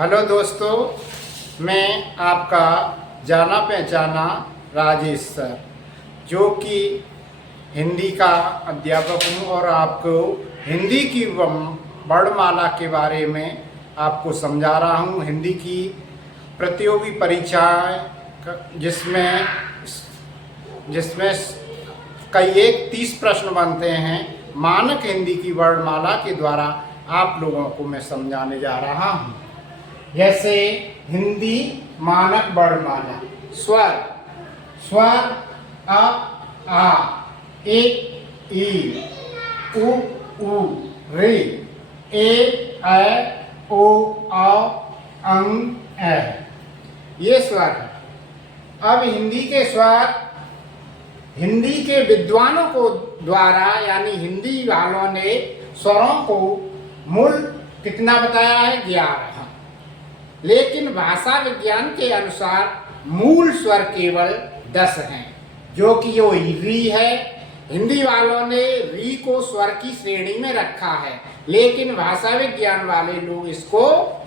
Hello दोस्तों, मैं आपका जाना पहचाना राजेश सर, जो कि हिंदी का अध्यापक हूँ और आपको हिंदी की वर्णमाला के बारे में आपको समझा रहा हूँ। हिंदी की प्रतियोगी परीक्षाएं जिसमें जिसमें कई 30 प्रश्न बनते हैं, मानक हिंदी की वर्णमाला के द्वारा आप लोगों को मैं समझाने जा रहा हूँ। जैसे हिंदी मानक वर्णमाला, स्वर स्वर अ आ ए ई उ ऊ ऋ ए ऐ ओ औ अं ऐ, ये स्वर है। अब हिंदी के स्वर हिंदी के विद्वानों को द्वारा यानी हिंदी वालों ने स्वरों को मूल कितना बताया है? 11। लेकिन भाषा विज्ञान के अनुसार मूल स्वर केवल 10 हैं, जो कि यो री है। हिंदी वालों ने री को स्वर की श्रेणी में रखा है, लेकिन भाषा विज्ञान वाले लोग इसको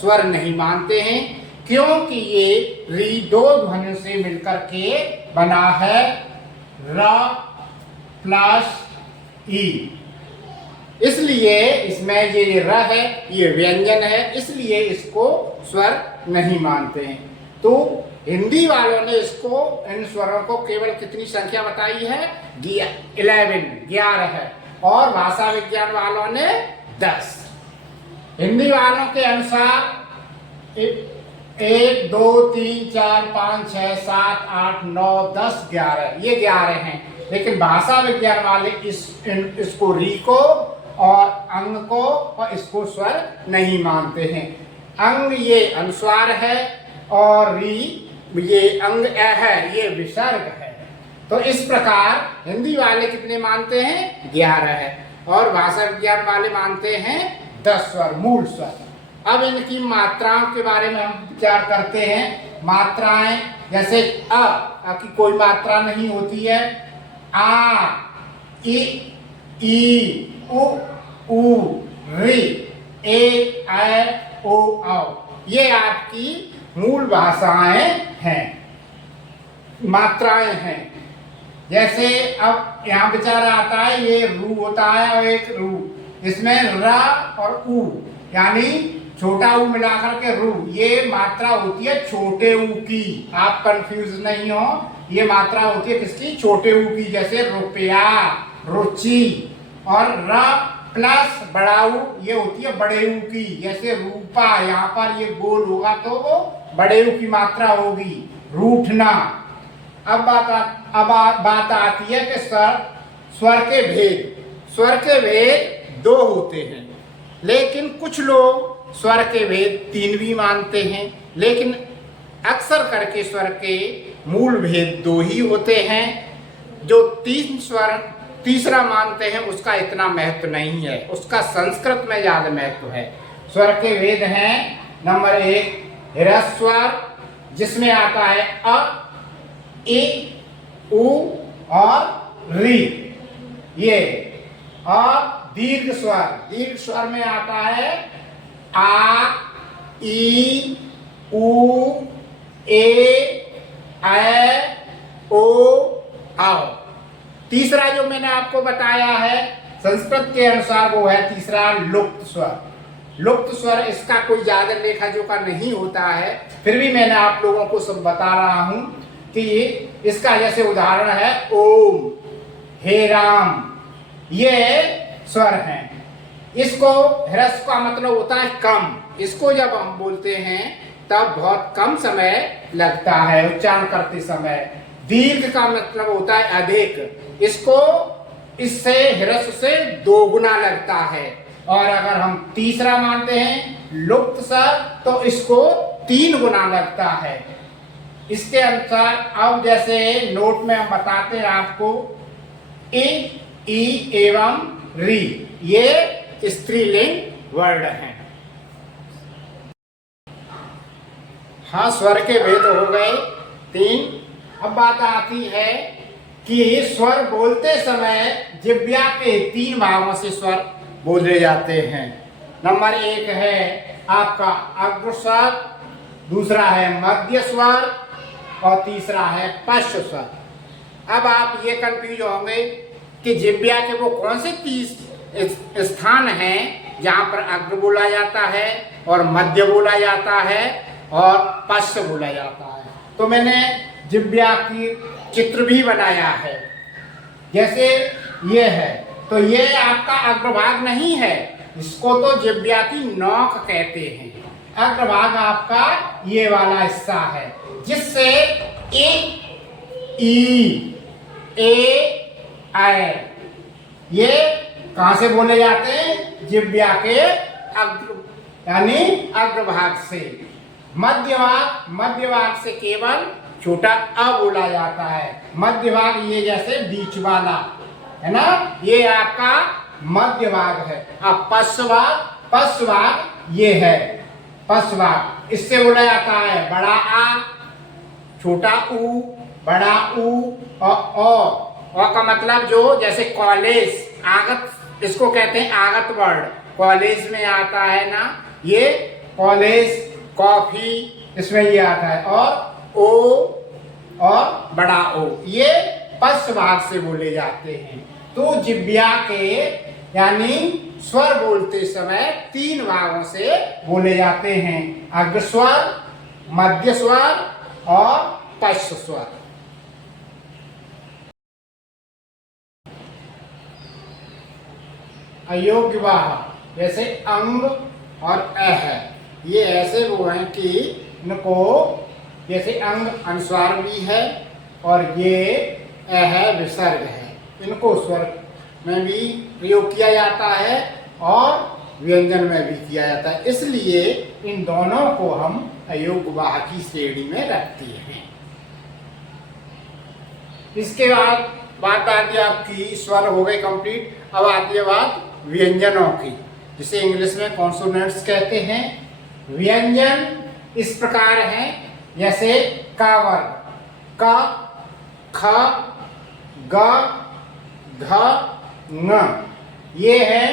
स्वर नहीं मानते हैं, क्योंकि ये री 2 ध्वनियों से मिलकर के बना है, र प्लस ई। इसलिए इसमें ये र है, ये व्यंजन है, इसलिए इसको स्वर नहीं मानते हैं। तो हिंदी वालों ने इसको इन स्वरों को केवल कितनी संख्या बताई है? 11 है, और भाषा विज्ञान वालों ने 10। हिंदी वालों के अनुसार 1 2 3 4 5 6 7 8 9 10 11, ये 11 हैं। लेकिन भाषा विज्ञान वाले इसको री को और अंग को और इसको स्वर नहीं मानते हैं। अंग ये अनुस्वार है और री ये अंग ए है, ये विसर्ग है। तो इस प्रकार हिंदी वाले कितने मानते हैं? 11 है, और भाषा विज्ञान वाले मानते हैं 10 स्वर, मूल स्वर। अब इनकी मात्राओं के बारे में हम विचार करते हैं। मात्राएं जैसे अ की कोई मात्रा नहीं होती है। आ ई उ ऊ ऋ ए ऐ ओ औ, ये आपकी मूल भाषाएं हैं, मात्राएं हैं। जैसे अब यहाँ बेचारा आता है, ये रू होता है और एक रू, इसमें र और ऊ यानी छोटा ऊ मिलाकर के रू, ये मात्रा होती है छोटे ऊ की। आप कंफ्यूज नहीं हो, ये मात्रा होती है किसकी? छोटे ऊ की। जैसे रुपया, रुचि, और र प्लस बड़ा ऊ ये होती है बड़े ऊ की। जैसे रूपा, यहाँ पर ये गोल होगा तो वो बड़े ऊ की मात्रा होगी। रूठना। अब बात आती है कि स्वर के भेद। स्वर के भेद 2 होते हैं, लेकिन कुछ लोग स्वर के भेद 3 भी मानते हैं, लेकिन अक्सर करके स्वर के मूल भेद 2 ही होते हैं। जो 3 स्वर तीसरा मानते हैं उसका इतना महत्व नहीं है, उसका संस्कृत में ज्यादा महत्व है। स्वर के भेद हैं, नंबर 1 ह्रस्व स्वर, जिसमें आता है अ ई उ और ऋ, ये। और दीर्घ स्वर में आता है आ ई उ ए ऐ ओ औ। तीसरा जो मैंने आपको बताया है संस्कृत के अनुसार, वो है तीसरा लुप्त स्वर। लुप्त स्वर इसका कोई ज्यादा लेखा जोखा नहीं होता है, फिर भी मैंने आप लोगों को सब बता रहा हूं कि इसका जैसे उदाहरण है ओम, हे राम, ये स्वर हैं। इसको ह्रस्व का मतलब होता है कम, इसको जब हम बोलते हैं तब बहुत कम समय लगता है उच्चारण करते समय। दीर्घ का मतलब होता है अधिक, इसको इससे ह्रस्व से 2 गुना लगता है। और अगर हम तीसरा मानते हैं लुप्त स्वर, तो इसको 3 गुना लगता है। इसके अनुसार अब जैसे नोट में हम बताते हैं आपको, इ ई एवं री, ये स्त्रीलिंग वर्ड हैं। हाँ, स्वर के भेद हो गए 3। अब बात आती है कि स्वर बोलते समय जिह्वा के 3 भागों से स्वर बोले जाते हैं। नंबर 1 है आपका अग्र स्वर, दूसरा है मध्य स्वर और तीसरा है पश्च स्वर। अब आप ये कंफ्यूज होंगे कि जिह्वा के वो कौन से 30 स्थान हैं जहाँ पर अग्र बोला जाता है और मध्य बोला जाता है और पश्च बोला जाता है। तो मैंने जिह्वा की चित्र भी बनाया है, जैसे ये है। तो ये आपका अग्रभाग नहीं है, इसको तो जिह्वा की नोक कहते हैं। अग्रभाग आपका ये वाला हिस्सा है, जिससे ए आए ये कहाँ से बोले जाते हैं? जिह्वा के अग्र यानी अग्रभाग से। मध्यभाग से केवल छोटा अ बोला जाता है। मध्यभाग ये जैसे बीच वाला है ना, ये आपका मध्य भाग है। अब पश्च भाग ये है। पश्च भाग इससे बोला जाता है बड़ा आ, छोटा ऊ, बड़ा ऊ और अ का मतलब जो जैसे कॉलेज, आगत, इसको कहते हैं आगत वर्ड। कॉलेज में आता है ना, ये कॉलेज, कॉफी, इसमें ये आता है। और ओ और बड़ा ओ ये पश्च भाग से बोले जाते हैं। तो जिह्वा के यानी स्वर बोलते समय 3 भागों से बोले जाते हैं, अग्र स्वर, मध्य स्वर और पश्च स्वर। अयोग्य वाह जैसे अंग और अ है, ये ऐसे वो हैं कि इनको जैसे अंग अनुस्वार भी है और ये अ है विसर्ग है। इनको स्वर में भी प्रयोग किया जाता है और व्यंजन में भी किया जाता है, इसलिए इन दोनों को हम अयोग्य वाह की श्रेणी में रखते हैं। इसके बाद बात आती है आपकी स्वर हो गए कंप्लीट। अब आती है बात व्यंजनों की, जिसे इंग्लिश में कॉन्सोनेंट्स कहते हैं। व्यंजन इस प्रकार हैं, जैसे क वर्ग, क, ख, ग, घ, ङ, ये है,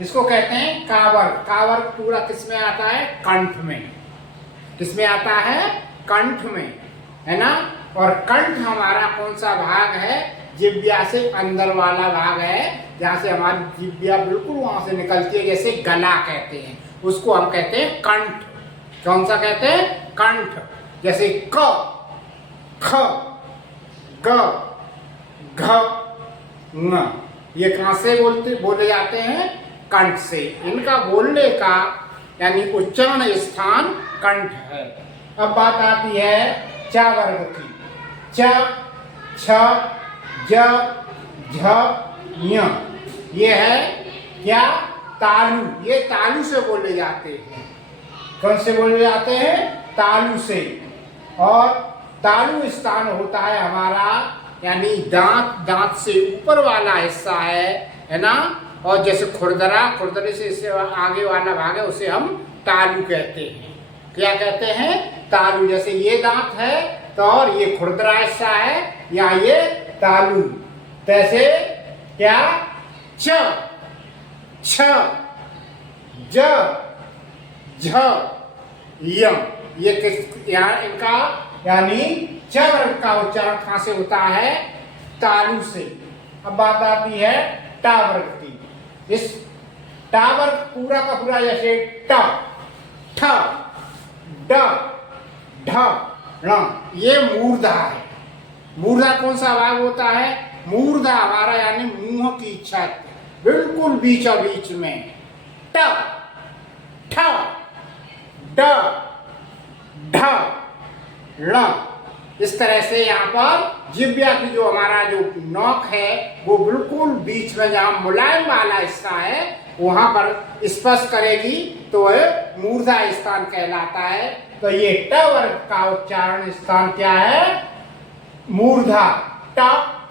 इसको कहते हैं कावर्ग। कावर्ग पूरा किस में आता है? कंठ में। किस में आता है? कंठ में, है ना। और कंठ हमारा कौन सा भाग है? जिह्वा से अंदर वाला भाग है, जहाँ से हमारी जिह्वा बिल्कुल वहां से निकलती है, जैसे गला कहते हैं, उसको हम कहते हैं कंठ। कौन सा कहते हैं? कंठ। जैसे क, ख, ग, घ, ङ, ये कहाँ से बोले जाते हैं? कंठ से। इनका बोलने का यानी उच्चारण स्थान कंठ है। अब बात आती है च वर्ग की। च, छ, ज, झ, ञ, ये है क्या? तालु। ये तालु से बोले जाते हैं। कौन से बोले जाते हैं? तालु से। और तालु स्थान होता है हमारा यानी दांत से ऊपर वाला हिस्सा है ना। और जैसे खुरदरा, खुरदरे से इससे आगे वाला भाग है, उसे हम तालु कहते हैं। क्या कहते हैं? तालु। जैसे ये दांत है तो और ये खुरदरा हिस्सा है, या ये तालु। तैसे क्या? च, छ, ज, झ, य, ये किस यहाँ इनका यानी च वर्ग का उच्चारण कहाँ से होता है? तालु से। अब बात आती है टा वर्ग की। इस टा वर्ग पूरा का पूरा जैसे ट, ठ, ड, ढ, ण, ये मूर्धा है। मूर्धा कौन सा भाग होता है? मूर्धा हमारा यानी मुंह की छत, बिल्कुल बीचों बीच में। ट, ठ, ड, ढ, ण, इस तरह से यहाँ पर जिह्वा की जो हमारा जो नोक है वो बिल्कुल बीच में, जहाँ मुलायम वाला हिस्सा है वहां पर स्पर्श करेगी तो वह मूर्धा स्थान कहलाता है। तो ये ट वर्ग का उच्चारण स्थान क्या है? मूर्धा। ट,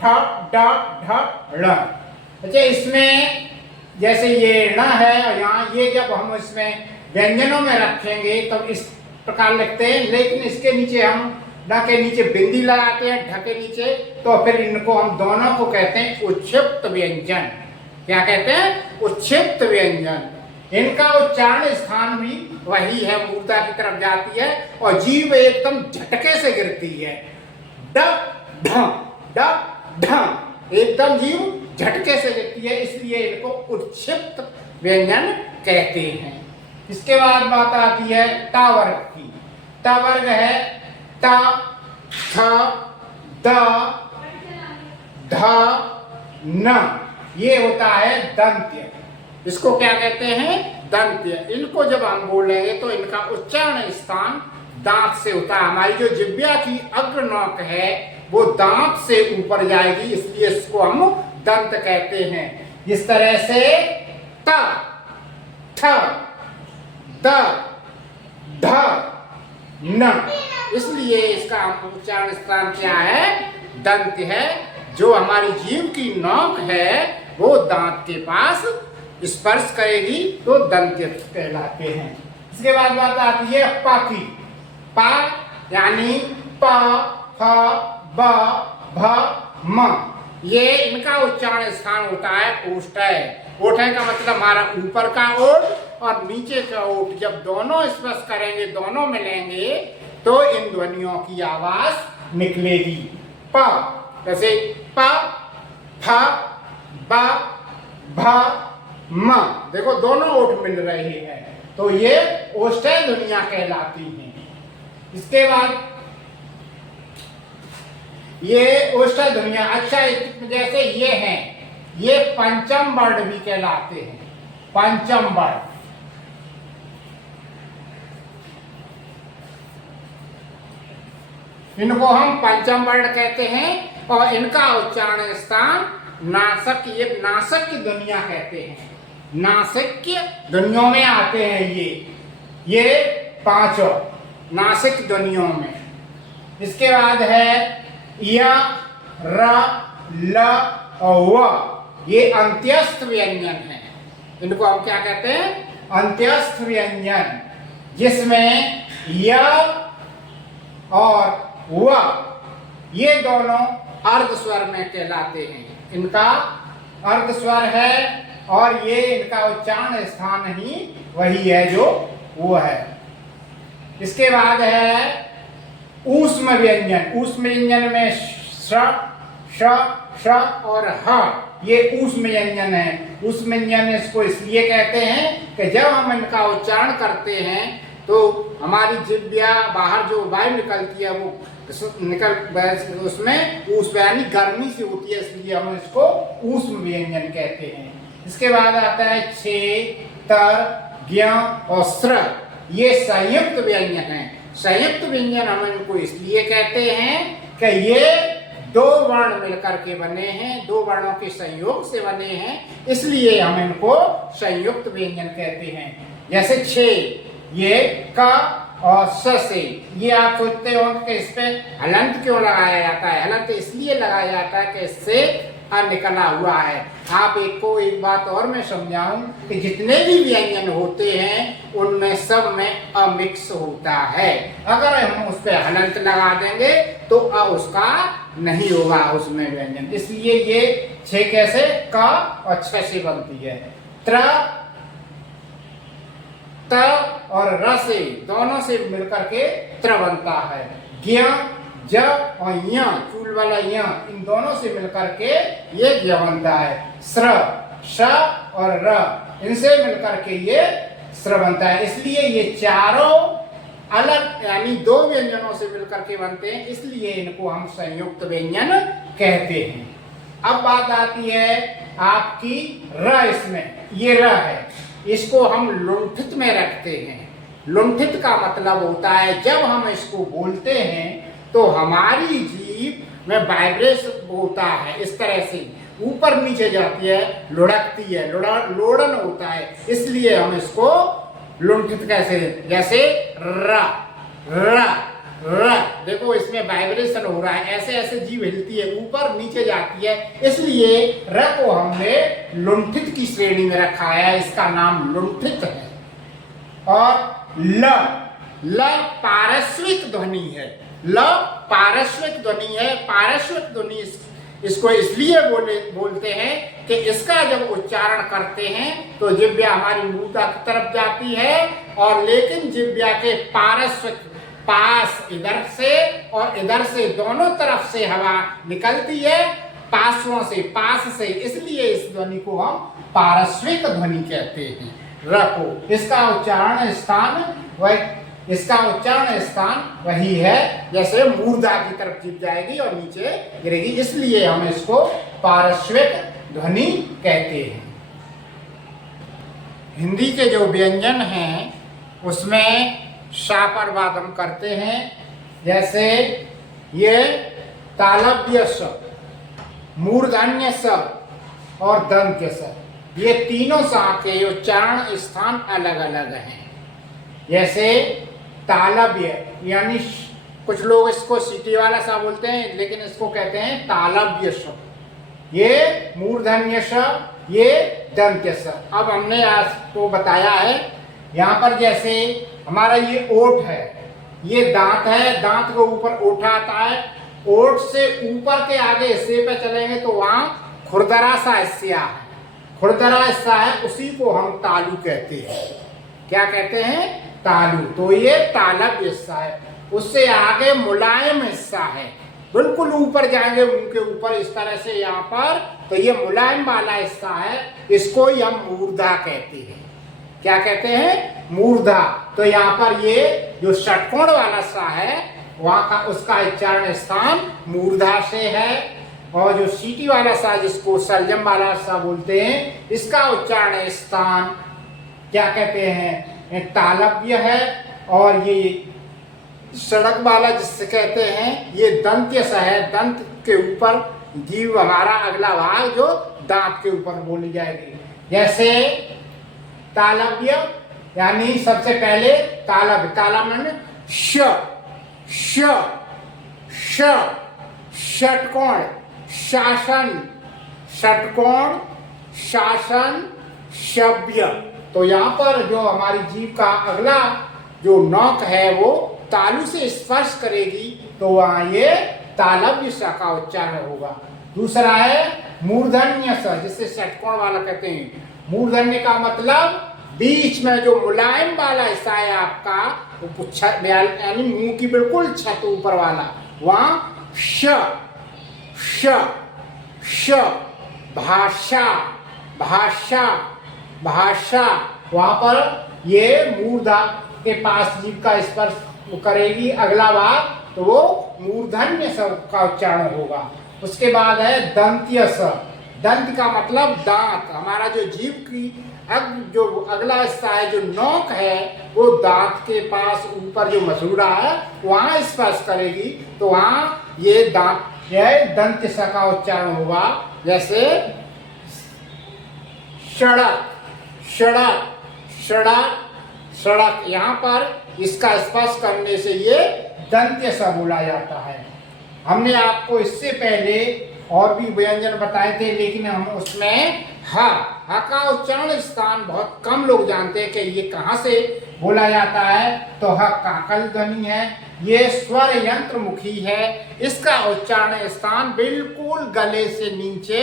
ठ, ड, ढ, ण। अच्छा, इसमें जैसे ये ण है और यहाँ ये जब हम इसमें व्यंजनों में रखेंगे तब इस प्रकार लिखते हैं, लेकिन इसके नीचे हम ण के नीचे बिंदी लगाते हैं, ढ के नीचे, तो फिर इनको हम दोनों को कहते हैं उच्छिप्त व्यंजन। क्या कहते हैं? उच्छिप्त व्यंजन। इनका उच्चारण स्थान भी वही है, मूर्धा की तरफ जाती है और जीभ एकदम झटके से गिरती है। ड ढ ड ढ एकदम जीभ झटके से गिरती है, इसलिए इनको उत्क्षिप्त व्यंजन कहते हैं। इसके बाद बात आती है ट वर्ग की। ट वर्ग है ट, थ, द, ध, न, ये होता है दंत्य। इसको क्या कहते हैं? दंत्य। इनको जब हम बोलेंगे तो इनका उच्चारण स्थान दांत से होता है। हमारी जो जिह्वा की अग्र नोक है वो दांत से ऊपर जाएगी, इसलिए इसको हम दंत कहते हैं। इस तरह से त, थ, द, ध, न, इसलिए इसका उच्चारण स्थान क्या है? दंत है। जो हमारी जीभ की नोक है वो दांत के पास स्पर्श करेगी तो दंत्य कहलाते हैं। इसके बाद बात आती है प की। प यानी प, फ, ब, भ, म, ये इनका उच्चारण स्थान होता है ओष्ठ्य। ओष्ठ्य का मतलब हमारा ऊपर का ओठ और नीचे का ओठ, जब दोनों स्पर्श करेंगे, दोनों मिलेंगे तो इन ध्वनियों की आवाज निकलेगी। प जैसे प, फ, ब, भ, म, देखो दोनों ओठ मिल रहे हैं तो ये ओष्ठ्य ध्वनियां कहलाती हैं। इसके बाद ये ओष्ठ्य ध्वनियां, अच्छा जैसे ये हैं, ये पंचम वर्ण भी कहलाते हैं। पंचम वर्ण, इनको हम पंचम वर्ण कहते हैं और इनका उच्चारण स्थान नासिक, ये नासिक की ध्वनियां कहते हैं। नासिक की ध्वनियों में आते हैं ये पांचों नासिक ध्वनियों में। इसके बाद है य, र, ल और व, ये अंत्यस्थ व्यंजन है। इनको हम क्या कहते हैं? अंत्यस्थ व्यंजन, जिसमें य और व ये दोनों अर्ध स्वर में कहलाते हैं। इनका अर्ध स्वर है और ये इनका उच्चारण स्थान ही वही है जो वो है। इसके बाद है ऊष्म व्यंजन। ऊष्म व्यंजन में श, श, श और ह, ये ऊष्म व्यंजन है। ऊष्म व्यंजन इसको इसलिए कहते हैं कि जब हम इनका उच्चारण करते हैं तो हमारी जिह्वा बाहर जो वायु निकलती है वो उसमें ऊष्म यानी गर्मी से होती है, इसलिए हम इसको ऊष्म व्यंजन कहते हैं। इसके बाद आता है छे, तर, ज्ञ और स्र, ये संयुक्त व्यंजन है। संयुक्त व्यंजन हम इनको इसलिए कहते हैं कि ये दो वर्ण मिलकर के बने हैं, दो वर्णों के संयोग से बने हैं, इसलिए हम इनको संयुक्त व्यंजन कहते हैं। जैसे छे, ये क और स से, ये आप सोचते हो कि इस पे हलंत क्यों लगाया जाता है? हलंत इसलिए लगाया जाता है कि इससे अ निकला हुआ है। आप एक बात और मैं समझाऊं कि जितने भी व्यंजन होते हैं उनमें सब में अ मिक्स होता है। अगर हम उस पर हलंत लगा देंगे तो अ उसका नहीं होगा उसमें व्यंजन, इसलिए ये छे कैसे क और छ से बनती है। त्र, त और र से, दोनों से मिलकर के त्र बनता है। ज्ञ, ज और य, चूल वाला य, इन दोनों से मिलकर के ये ज्ञ बनता है। स्र, श और र, इनसे मिलकर के ये स्र बनता है। इसलिए ये चारों अलग यानी दो व्यंजनों से मिलकर के बनते हैं, इसलिए इनको हम संयुक्त व्यंजन कहते हैं। अब बात आती है आपकी र। इसमें ये र है, इसको हम लुंठित में रखते हैं। लुंठित का मतलब होता है जब हम इसको बोलते हैं तो हमारी जीभ में वाइब्रेशन होता है, इस तरह से ऊपर नीचे जाती है, लुढ़कती है, लोड़न होता है, इसलिए हम इसको लुंठित कैसे, जैसे र र र, देखो इसमें वाइब्रेशन हो रहा है, ऐसे ऐसे जीभ हिलती है, ऊपर नीचे जाती है, इसलिए र को हमने लुंठित की श्रेणी में रखा है, इसका नाम लुंठित है। और ल, ल पारस्विक ध्वनि है। ल पारस्विक ध्वनि है। पारस्विक ध्वनि इसको इसलिए बोलते हैं कि इसका जब उच्चारण करते हैं तो जिह्वा हमारी मूर्धा की तरफ जाती है, और लेकिन जिह्वा के पार्श्व पास इधर से और इधर से दोनों तरफ से हवा निकलती है, पार्श्वों से, पास से, इसलिए इस ध्वनि को हम पार्श्विक ध्वनि कहते हैं। रखो, इसका उच्चारण स्थान वही है जैसे मूर्धा की तरफ जीभ जाएगी और नीचे गिरेगी, इसलिए हम इसको पार्श्विक ध्वनि कहते हैं। हिंदी के जो व्यंजन हैं उसमें सा पर बात हम करते हैं, जैसे ये तालव्य स, मूर्धन्य स और दंत्य स, ये तीनों सा के उच्चारण स्थान अलग अलग हैं। जैसे तालव्य यानी कुछ लोग इसको सीटी वाला सा बोलते हैं, लेकिन इसको कहते हैं तालव्य स, ये मूर्धन्य स, ये दंत्य स। अब हमने आपको बताया है यहाँ पर, जैसे हमारा ये ओठ है, ये दांत है, दांत के ऊपर ओठ आता है, ओठ से ऊपर के आगे हिस्से पे चलेंगे तो वहाँ खुरदरा सा हिस्सा है, खुरदरा हिस्सा है, उसी को हम तालु कहते हैं। क्या कहते हैं? तालु। तो ये तालव्य हिस्सा है। उससे आगे मुलायम हिस्सा है, बिल्कुल ऊपर जाएंगे मुंह के ऊपर इस तरह से यहाँ पर, तो ये मुलायम वाला हिस्सा है, इसको ही हम मूर्धा कहते हैं। क्या कहते हैं? मूर्धा। तो यहाँ पर ये जो षटकोण वाला सा है वहाँ का उसका उच्चारण स्थान मूर्धा से है, और जो सीटी वाला सा जिसको सलजम वाला सा बोलते हैं, इसका उच्चारण स्थान क्या कहते हैं? तालव्य है। और ये सड़क वाला जिससे कहते हैं ये दंत्य सा है, दंत के ऊपर जीव हमारा अगला भाग जो दांत के ऊपर बोली जाएगी। जैसे तालव्य यानी सबसे पहले तालव्य, तालव्य श श श, षटकोण, शासन, षटकोण, शासन, शव्य। तो यहाँ पर जो हमारी जीभ का अगला जो नोक है वो तालु से स्पर्श करेगी, तो वहाँ ये तालव्य स का उच्चारण होगा। दूसरा है मूर्धन्य स, जिससे षटकोण वाला कहते हैं। मूर्धन्य का मतलब बीच में जो मुलायम वाला हिस्सा है आपका, यानी मुंह की बिल्कुल छत ऊपर वाला, वहाँ श श श, भाषा भाषा भाषा, वहाँ पर ये मूर्धा के पास जीभ का स्पर्श करेगी अगला भाग, तो वो मूर्धन्य स का उच्चारण होगा। उसके बाद है दंत्य स। दंत का मतलब दांत, हमारा जो जीभ की जो अगला हिस्सा है, जो नोक है, वो दांत के पास ऊपर जो मसूड़ा है वहाँ स्पर्श करेगी, तो वहाँ ये दांत यह दंत्य स का उच्चारण होगा। जैसे सड़क, सड़क, सड़क, सड़क, यहाँ पर इसका स्पर्श करने से ये दंत्य स बोला जाता है। हमने आपको इससे पहले और भी व्यंजन बताए थे, लेकिन हम उसमें ह का उच्चारण स्थान बहुत कम लोग जानते हैं कि ये कहाँ से बोला जाता है। तो ह काकल ध्वनि है, ये स्वर यंत्र मुखी है, इसका उच्चारण स्थान बिल्कुल गले से नीचे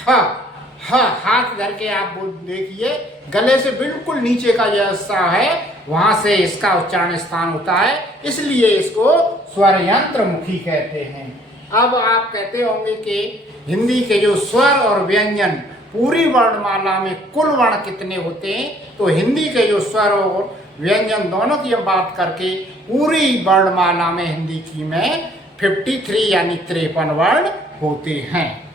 ह हाथ धर के आप देखिए, गले से बिल्कुल नीचे का जो हिस्सा है वहां से इसका उच्चारण स्थान होता है, इसलिए इसको स्वर यंत्र मुखी कहते हैं। अब आप कहते होंगे कि हिंदी के जो स्वर और व्यंजन पूरी वर्णमाला में कुल वर्ण कितने होते हैं, तो हिंदी के जो स्वर और व्यंजन दोनों की हम बात करके पूरी वर्णमाला में हिंदी की में 53 यानी 53 वर्ण होते हैं।